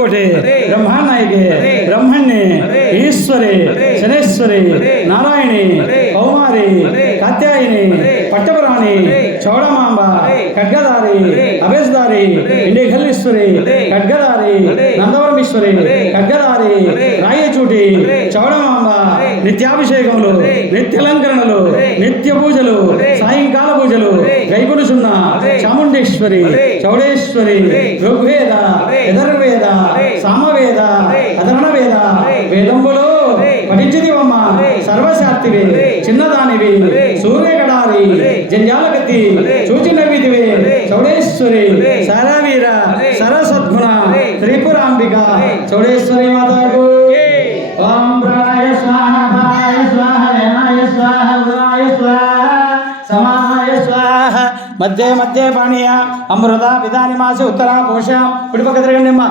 ಕೋಟೆ ಬ್ರಹ್ಮಾನಾಯಿಕೆ ಬ್ರಹ್ಮಣ್ಯೆ ಈಶ್ವರಿ ಶನೇಶ್ವರಿ ನಾರಾಯಣಿ ಕೌಮಾರಿ ಕಾತ್ಯಾಯಿನಿ ಪಟ್ಟಪುರಾಣಿ ಚೌಡಮಾಂಬ ಖಡ್ಗಧಾರಿ ಅಭೇಸ್ದಾರಿ ಇಂಡಿಗಲ್ಲೇಶ್ವರಿ ఖడ్గదారి నందవరమేశ్వరి ఖడ్గదారి రాయచూటి చౌడమాంబ నిత్యాభిషేకములు నిత్యలంకరణలు నిత్య పూజలు సాయంకాల పూజలు గైకులు సున్న చాముండేశ్వరి చౌడేశ్వరి ఋగ్వేద యధర్వేద సర్వశాస్త్రివి చిన్నదానివి సూర్యగడారి జంజాలగతి సూచినవిదివి చౌడేశ్వరి సరవీర సరసద్గుణ త్రిపురాంబిక చౌడేశ్వరి మాతకు. ఓం ప్రాణాయ స్వాహ ప్రాణాయ స్వాహ రేణాయ స్వాహ ఉదరాయ స్వాహ సమానాయ స్వాహ. మధ్య మధ్య పానీయ అమృత విధాని మాసి ఉత్తరా పోష కుడిపక్క తిరగండి అమ్మ